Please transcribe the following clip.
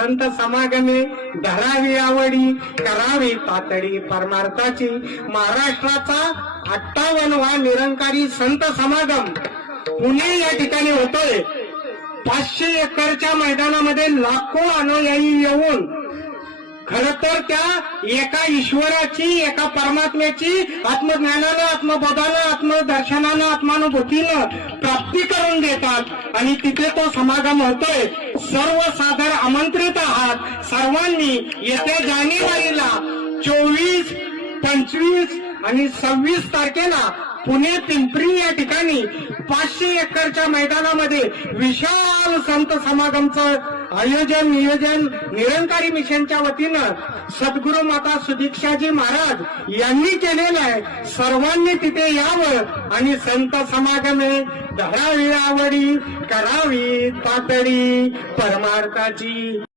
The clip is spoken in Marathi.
संत समागमे धरावी आवडी करावी तातडी परमार्थाची। महाराष्ट्राचा 58वा निरंकारी संत समागम पुणे या ठिकाणी होतोय। 500 एकरच्या मैदानामध्ये लाखो अनुयायी येऊन खरं तर त्या एका ईश्वराची, एका परमात्म्याची आत्मज्ञानानं, आत्मबोधानं, आत्मदर्शनानं, आत्मानुभूतीनं प्राप्ती करून देतात आणि तिथे तो समागम होतोय। सर्वसाधारण आमंत्रित आहात सर्वांनी येत्या जानेवारीला 24, 25 आणि 26 तारखेला पुणे पिंपरी या ठिकाणी 500 एकरच्या मैदानामध्ये विशाल संत समागमचं आयोजन नियोजन निरंकारी मिशनच्या वतीनं सद्गुरू माता सुदीक्षाजी महाराज यांनी केलेलं आहे। सर्वांनी तिथे यावं आणि संत समागमे धरावी आवडी करावी तातडी परमार्थाची।